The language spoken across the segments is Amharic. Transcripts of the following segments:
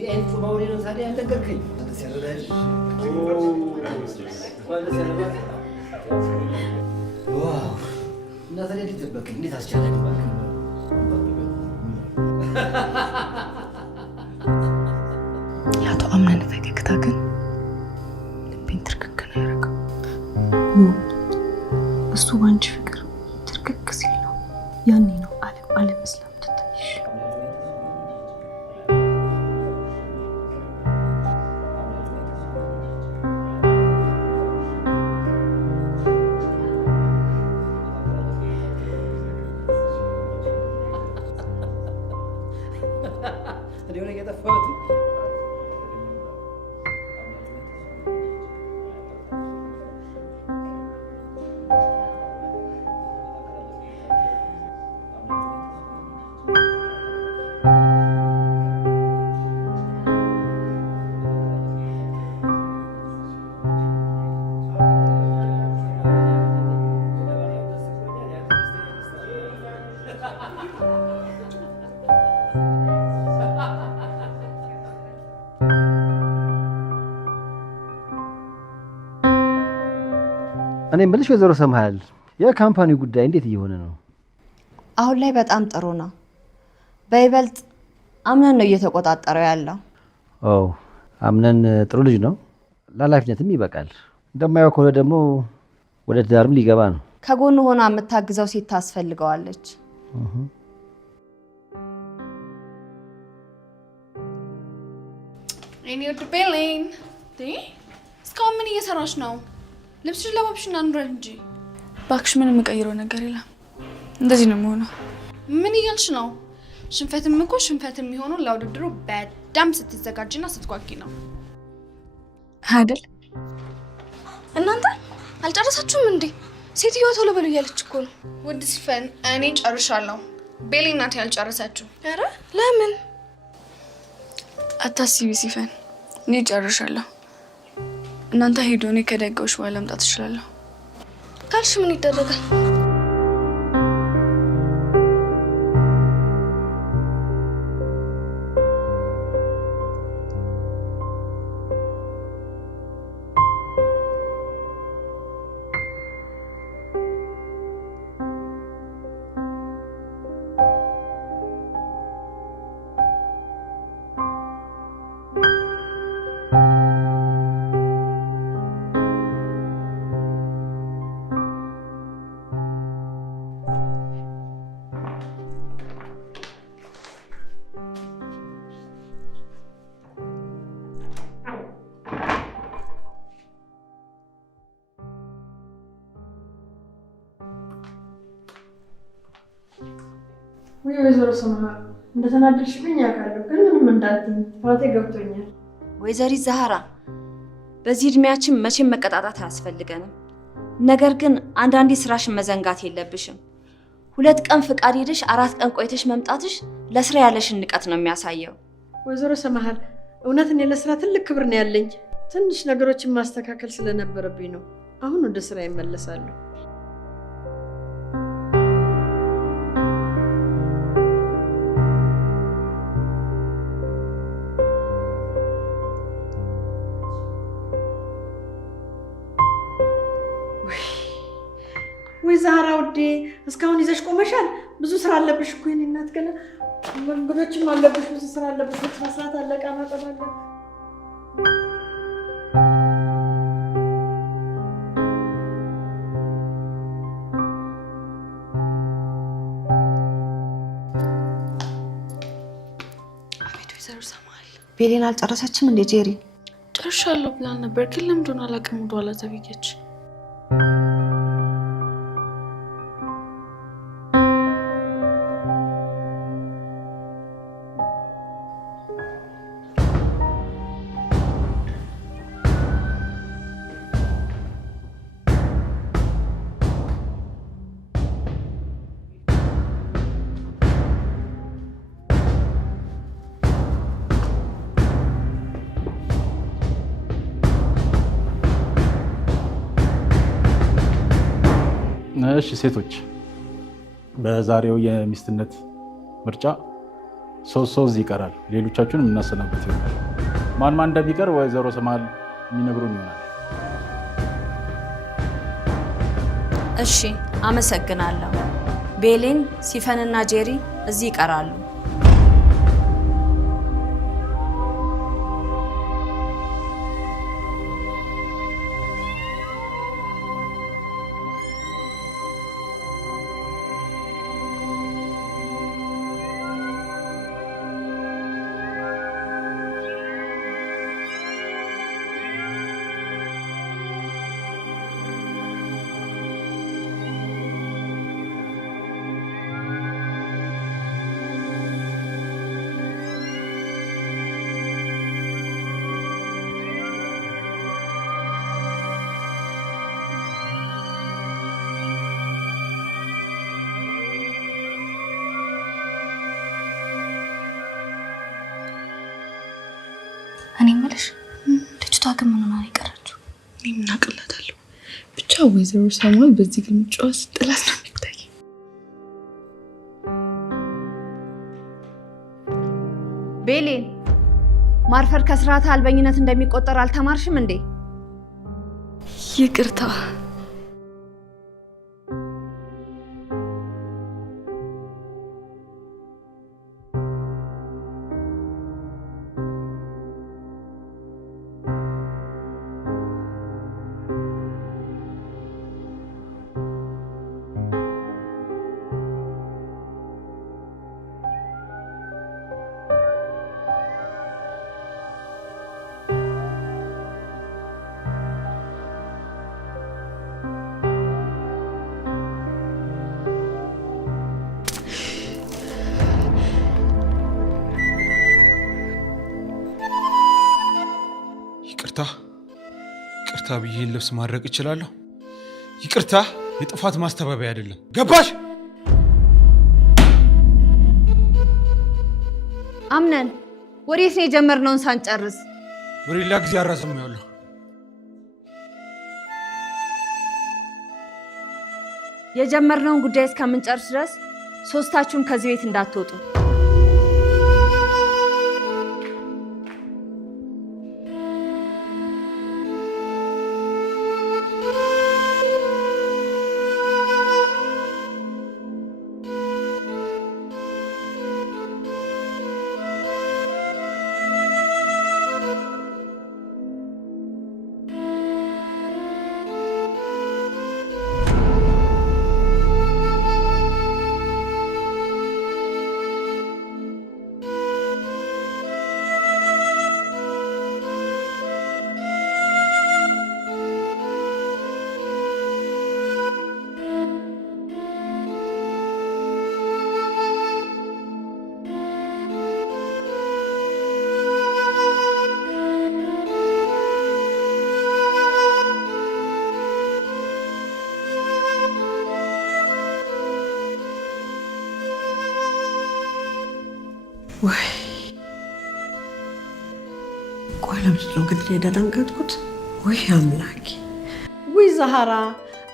እንዴ አይቶ ማውሪ ነው ታዲያ ያልነገርከኝ? ተሰረዳሽ ዋው እና ታዲያ ልትበቀኝ እንዴት አስቻለኝ ባክ ያቶ አምነን ፈገግታ ግን ልቤን ትርክክ ነው ያደረገው። እሱ ባንቺ ፍቅር ትርክክ ሲል ነው ያኔ ነው ዓለም መስላ ትታይሽ። እኔ የምልሽ ወይዘሮ ሰምሃል የካምፓኒው ጉዳይ እንዴት እየሆነ ነው? አሁን ላይ በጣም ጥሩ ነው። በይበልጥ አምነን ነው እየተቆጣጠረው ያለው። ኦ አምነን ጥሩ ልጅ ነው፣ ለኃላፊነትም ይበቃል። እንደማየው ከሆነ ደግሞ ወደ ትዳርም ሊገባ ነው። ከጎኑ ሆና የምታግዘው ሴት ታስፈልገዋለች። እኔ ወድ ቤሌን እስካሁን ምን እየሰራሽ ነው? ልብስሽ ለባብሽና እንውረድ እንጂ። ባክሽ ምንም የምቀይረው ነገር የለም። እንደዚህ ነው የምሆነው። ምን እያልሽ ነው? ሽንፈትም እኮ ሽንፈት የሚሆነው ለውድድሩ በጣም ስትዘጋጅና ስትጓጊ ነው አይደል? እናንተ አልጨረሳችሁም እንዴ? ሴትዮዋ ቶሎ በሉ እያለች እኮ ነው። ውድ ሲፈን እኔ ጨርሻለሁ። ቤሌ ናት ያልጨረሰችው። ኧረ ለምን? አታስቢ ሲፈን፣ እኔ ጨርሻለሁ። እናንተ ሄዶ እኔ ከደጋዎች በኋላ መምጣት እችላለሁ ካልሽ ምን ይደረጋል? ወይዘሮ ሰምሃል እንደተናደድሽብኝ ያውቃለሁ፣ ግን ምንም እንዳትዪ ፍራቴ ገብቶኛል። ወይዘሪት ዛህራ በዚህ እድሜያችን መቼም መቀጣጣት አያስፈልገንም። ነገር ግን አንዳንዴ ስራሽን መዘንጋት የለብሽም። 2 ቀን ፍቃድ ሄደሽ 4 ቀን ቆይተሽ መምጣትሽ ለስራ ያለሽን ንቀት ነው የሚያሳየው። ወይዘሮ ሰምሃል እውነት እኔ ለስራ ትልቅ ክብር ነው ያለኝ። ትንሽ ነገሮችን ማስተካከል ስለነበረብኝ ነው። አሁን ወደ ስራ ይመለሳለሁ። ወይ ዛህራ ውዴ እስካሁን ይዘሽ ቆመሻል። ብዙ ስራ አለብሽ እኮ የኔ እናት። ገና መንገዶችም አለብሽ፣ ብዙ ስራ አለብሽ። መስራት አለቃ ማጠብ አለ። አቤት ወይዘሮ ሰምሃል ቤሌን አልጨረሰችም እንዴ ጄሪ? ጨርሻለሁ ብላ ነበር፣ ግን ለምንድን አላውቅም ወደኋላ ተብዬች። እሺ ሴቶች፣ በዛሬው የሚስትነት ምርጫ ሰው እዚህ ይቀራል። ሌሎቻችሁን እናሰናበት ይሆናል። ማን እንደሚቀር ወይዘሮ ሰማል የሚነግሩን ይሆናል። እሺ፣ አመሰግናለሁ። ቤሌን፣ ሲፈንና ጄሪ እዚህ ይቀራሉ። እኔ የምልሽ ልጅቷ ግን ምን ሆና ነው የቀረችው? እኔ ምን አቅላታለሁ? ብቻ ወይዘሮ ሰማል በዚህ ግምጫዋ ስትላት ነው የሚታይ። ቤሌን፣ ማርፈር ከስርዓተ አልበኝነት እንደሚቆጠር አልተማርሽም እንዴ? ይቅርታ። ይቅርታ ብዬን ልብስ ማድረቅ እችላለሁ። ይቅርታ የጥፋት ማስተባበያ አይደለም። ገባሽ? አምነን ወዴት ነው የጀመርነውን ሳንጨርስ? ወደ ሌላ ጊዜ አራዝሜዋለሁ። የጀመርነውን ጉዳይ እስከምንጨርስ ድረስ ሶስታችሁም ከዚህ ቤት እንዳትወጡ። ወይ ቆይ፣ ለምንድን ነው ግን የደነገጥኩት? ወይ አምላኬ! ወይ ዛህራ፣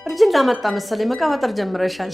እርጅና መጣ መሰለኝ። መቀባጠር ጀምረሻል።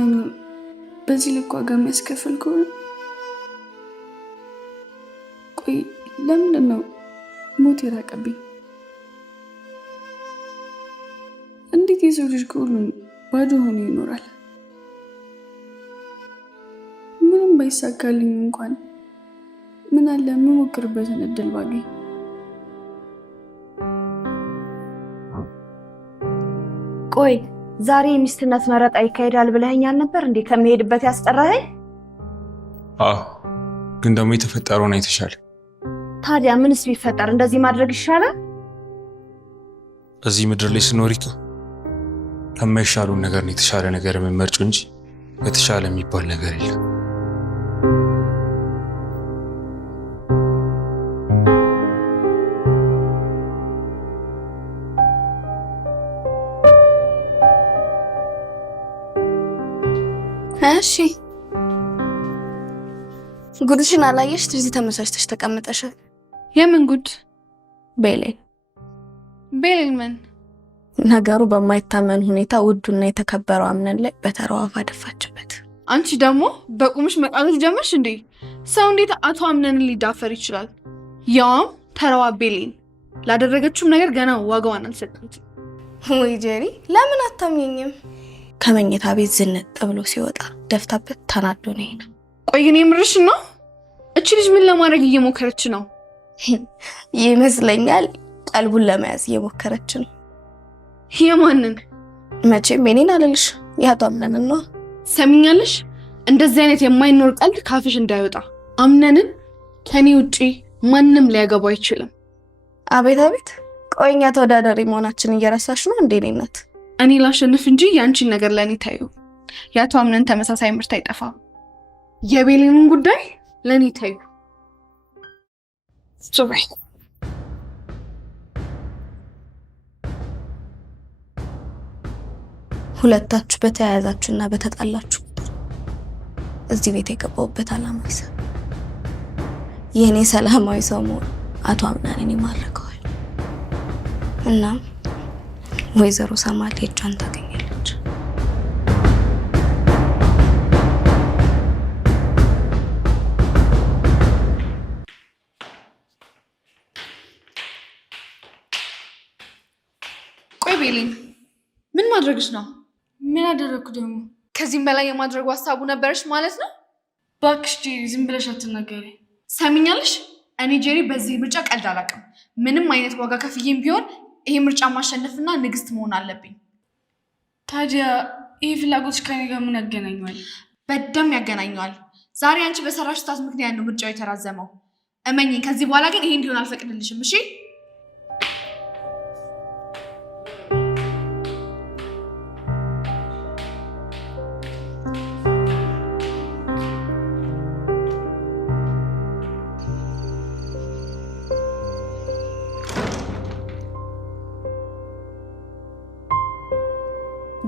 መኖር በዚህ ልክ ዋጋ የሚያስከፍል ከሆነ ቆይ ለምንድን ነው ሞት የራቀብኝ? እንዴት የሰው ልጅ ከሁሉም ባዶ ሆኖ ይኖራል? ምንም ባይሳካልኝ እንኳን ምን አለ የምሞክርበትን እድል ባገኝ። ቆይ ዛሬ የሚስትነት መረጣ ይካሄዳል ብለኸኛል ነበር እንዴ? ከመሄድበት ያስጠራኸኝ? አዎ፣ ግን ደግሞ የተፈጠረው ነው የተሻለ። ታዲያ ምንስ ቢፈጠር እንደዚህ ማድረግ ይሻላል? እዚህ ምድር ላይ ስኖሪካ ከማይሻሉን ነገር ነው የተሻለ ነገር የምመርጭው እንጂ በተሻለ የሚባል ነገር የለም። እሺ ጉድሽን አላየሽ? እዚህ ተመሳጭተሽ ተቀምጠሻል። የምን ጉድ? ቤሌን ምን ነገሩ? በማይታመን ሁኔታ ውዱና የተከበረው አምነን ላይ በተራዋ አፍ አደፋችበት። አንቺ ደግሞ በቁምሽ መቃለት ጀመርሽ እንዴ? ሰው እንዴት አቶ አምነንን ሊዳፈር ይችላል? ያውም ተራዋ ቤሌን ላደረገችውም ነገር ገና ዋጋዋን አልሰጠችም። ወይ ጄሪ፣ ለምን አታምኘኝም? ከመኝታ ቤት ዝንጥ ብሎ ሲወጣ ደፍታበት ተናዶ ነው ሄደ። ቆይ ግን የምርሽ ነው? እቺ ልጅ ምን ለማድረግ እየሞከረች ነው? ይመስለኛል ቀልቡን ለመያዝ እየሞከረች ነው። የማንን? መቼም የኔን አልልሽ፣ ያቶ አምነንን ነው። ሰሚኛለሽ? እንደዚህ አይነት የማይኖር ቀልድ ካፍሽ እንዳይወጣ። አምነንን ከኔ ውጪ ማንም ሊያገባው አይችልም። አቤት አቤት! ቆይኛ ተወዳዳሪ መሆናችን እየረሳሽ ነው እንዴ? እኔነት እኔ ላሸንፍ እንጂ ያንቺን ነገር ለእኔ ታዩ። ያቶ አምነን ተመሳሳይ ምርት አይጠፋም። የቤሌንን ጉዳይ ለእኔ ታዩ። ሱባይ ሁለታችሁ በተያያዛችሁና በተጣላችሁ እዚህ ቤት የገባሁበት አላማ ይሰብ የእኔ ሰላማዊ ሰው መሆን አቶ አምነንን ይማርከዋል። እናም ወይዘሮ ሰማል እጇን ታገኛለች። ቆይ ቤሌን፣ ምን ማድረግሽ ነው? ምን አደረግኩ ደግሞ? ከዚህም በላይ የማድረጉ ሀሳቡ ነበረሽ ማለት ነው? እባክሽ ጄሪ፣ ዝም ብለሽ አትናገሪ። ሰሚኛለሽ? እኔ ጄሪ በዚህ ምርጫ ቀልድ አላውቅም። ምንም አይነት ዋጋ ከፍዬም ቢሆን ይሄ ምርጫ ማሸነፍና ንግስት መሆን አለብኝ። ታዲያ ይሄ ፍላጎትሽ ከኔ ጋር ምን ያገናኘዋል? በደም ያገናኘዋል። ዛሬ አንቺ በሰራሽ ስህተት ምክንያት ነው ምርጫው የተራዘመው። እመኝኝ፣ ከዚህ በኋላ ግን ይሄ እንዲሆን አልፈቅድልሽም። እሺ?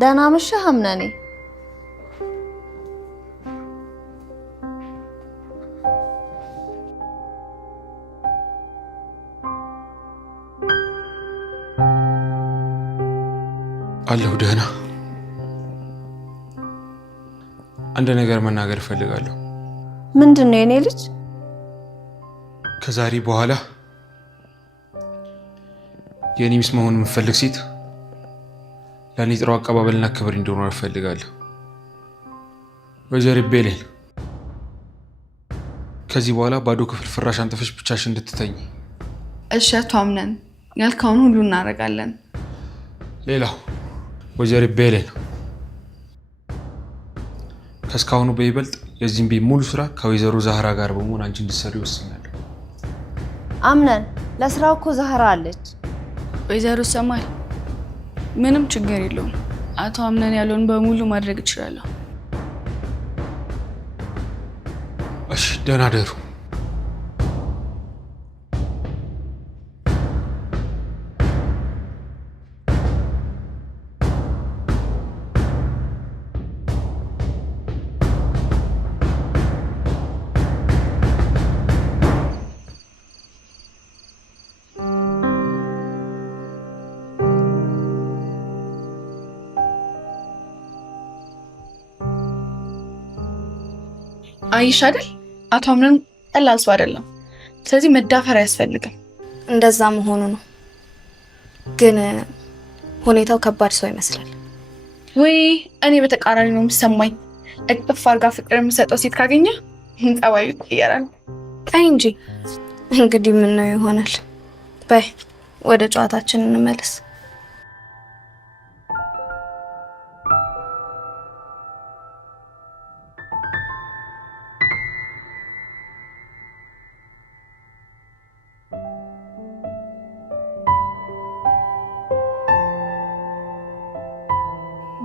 ደህና መሸህ አምነኔ። አለሁ ደህና። አንድ ነገር መናገር እፈልጋለሁ። ምንድን ነው የኔ ልጅ? ከዛሬ በኋላ የኔ ሚስት መሆን የምፈልግ ሴት ለእኔ ጥሩ አቀባበልና ክብር እንዲኖር እፈልጋለሁ። ወይዘሮ ቤሌን ከዚህ በኋላ ባዶ ክፍል ፍራሽ አንጥፈሽ ብቻሽ እንድትተኝ። እሺ አቶ አምነን፣ ያልከውን ሁሉ እናደርጋለን። ሌላው ወይዘሮ ቤሌን ከእስካሁኑ በይበልጥ የዚህም ቤት ሙሉ ስራ ከወይዘሮ ዛህራ ጋር በመሆን አንቺ እንድትሰሪ ይወስናለሁ። አምነን፣ ለስራው እኮ ዛህራ አለች። ወይዘሮ ሰማል፣ ምንም ችግር የለውም። አቶ አምነን ያለውን በሙሉ ማድረግ እችላለሁ። እሺ፣ ደህና ደሩ። አይሽ አይደል? አቶ አምነን ቀላል ሰው አይደለም። ስለዚህ መዳፈር አያስፈልግም። እንደዛ መሆኑ ነው። ግን ሁኔታው ከባድ ሰው ይመስላል። ወይ እኔ በተቃራኒ ነው የሚሰማኝ። እቅፍ አድርጋ ፍቅር የምሰጠው ሴት ካገኘ ጸባዩ ይቀየራል። ታይ እንጂ እንግዲህ ምን ነው ይሆናል። በይ ወደ ጨዋታችን እንመለስ።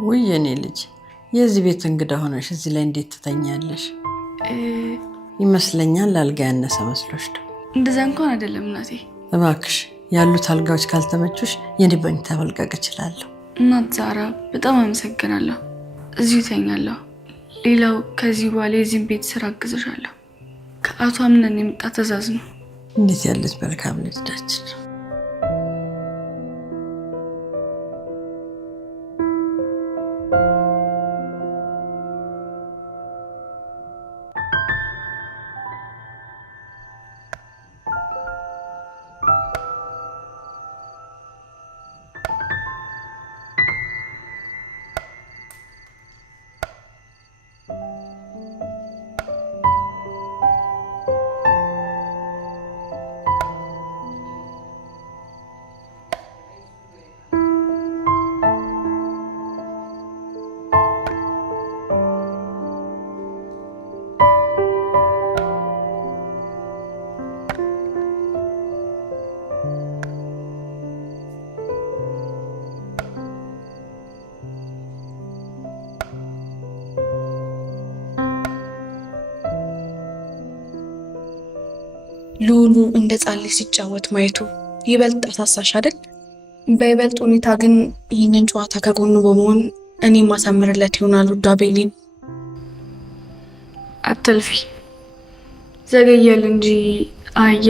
ውይ የኔ ልጅ የዚህ ቤት እንግዳ ሆነሽ እዚህ ላይ እንዴት ትተኛለሽ? ይመስለኛል አልጋ ያነሰ መስሎሽ ነው። እንደዛ እንኳን አይደለም እናቴ። እባክሽ ያሉት አልጋዎች ካልተመቹሽ የኔ መኝታ መልቀቅ እችላለሁ። እናት ዛራ በጣም አመሰግናለሁ። እዚሁ ተኛለሁ። ሌላው ከዚህ በኋላ የዚህን ቤት ስራ አግዝሻለሁ። ከአቶ አምነን የመጣ ትዕዛዝ ነው። እንዴት ያለች መልካም ልጅ ናችን። ሉሉ እንደ ጻሌ ሲጫወት ማየቱ ይበልጥ አሳሳሽ አይደል? በይበልጥ ሁኔታ ግን ይህንን ጨዋታ ከጎኑ በመሆን እኔ ማሳምርለት ይሆናል። ውዷ ቤሊን አትልፊ፣ ዘገየል እንጂ አያ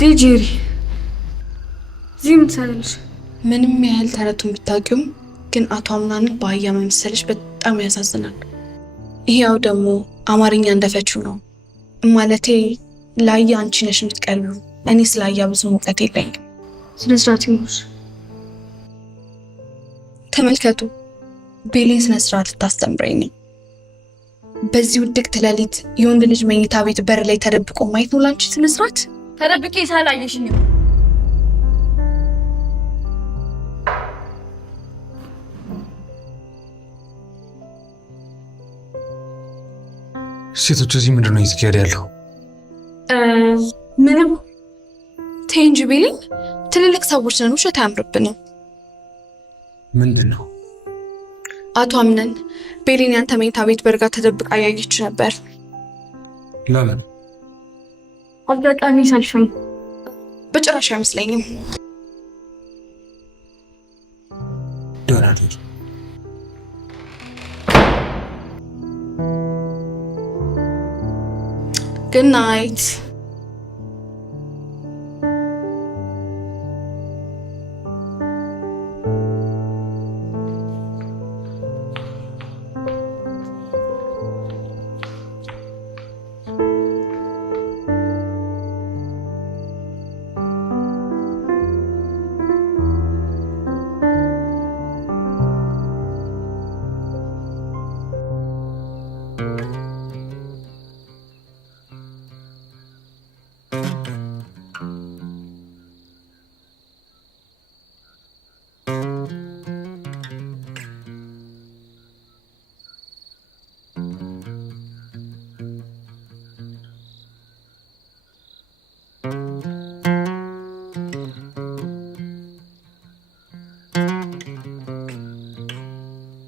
ዲጂሪ ዚም ትሰልሽ። ምንም ያህል ተረቱን ብታውቂውም ግን አቶ አምናንን በአያ መመሰልሽ በጣም ያሳዝናል። ይሄው ደግሞ አማርኛ እንደፈችው ነው። ማለቴ ለአያ አንቺ ነሽ የምትቀርቢው። እኔ ስለ አያ ብዙ እውቀት የለኝም። ስነ ስርዓት ይኑርሽ። ተመልከቱ፣ ቤሊን ስነ ስርዓት ልታስተምረኝ ነው። በዚህ ውድቅት ሌሊት የወንድ ልጅ መኝታ ቤት በር ላይ ተደብቆ ማየት ነው ላንቺ ስነ ስርዓት? ተደብቄ ሳላየሽኝ ሴቶች እዚህ ምንድን ነው እየተካሄደ ያለው? ምንም ተይ እንጂ ቤሊን፣ ትልልቅ ሰዎች ነን፣ ውሸት አያምርብንም። ምንድን ነው? አቶ አምነን ቤሊን ያንተ መኝታ ቤት በር ጋር ተደብቃ ያየች ነበር። ለምን? አጋጣሚ ሰልፈኝ። በጭራሽ አይመስለኝም። ዶናት Good night.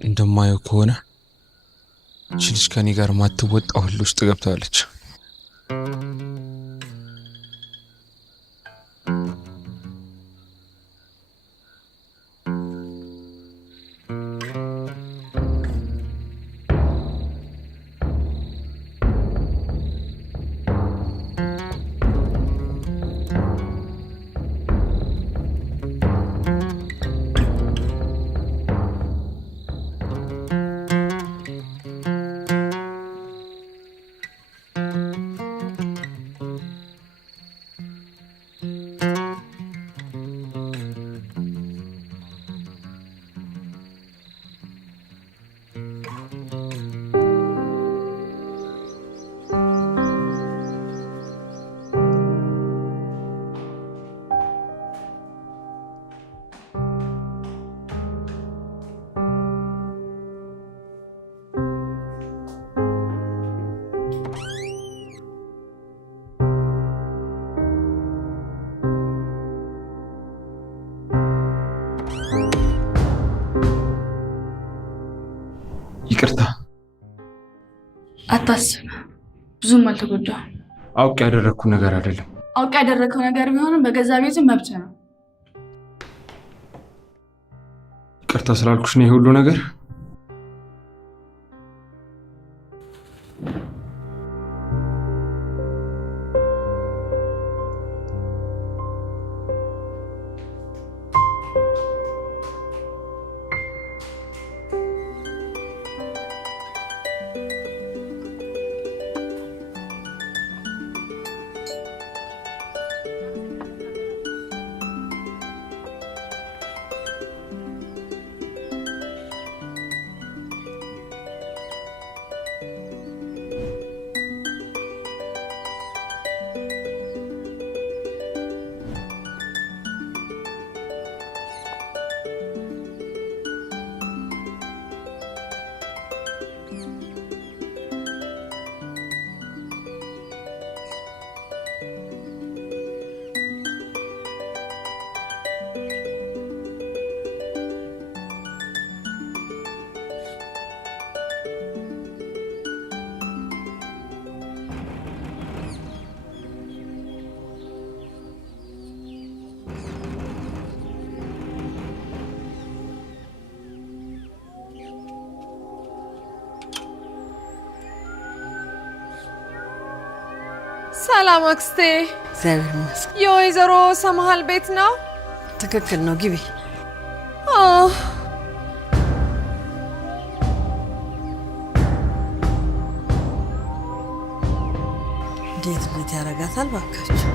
እንደማየው ከሆነ እቺ ልጅ ከኔ ጋር ማትወጣው ሁሉ ውስጥ ገብታለች። ይቅርታ። አታስብ፣ ብዙም አልተጎዳም። አውቅ ያደረግኩ ነገር አይደለም። አውቅ ያደረግከው ነገር ቢሆንም በገዛ ቤት መብት ነው። ይቅርታ ስላልኩሽ ነው የሁሉ ነገር። ሰላም አክስቴ። እግዚአብሔር ይመስገን። የወይዘሮ ሰምሃል ቤት ነው? ትክክል ነው። ግቢ። እንዴት ያረጋታል ባካችሁ።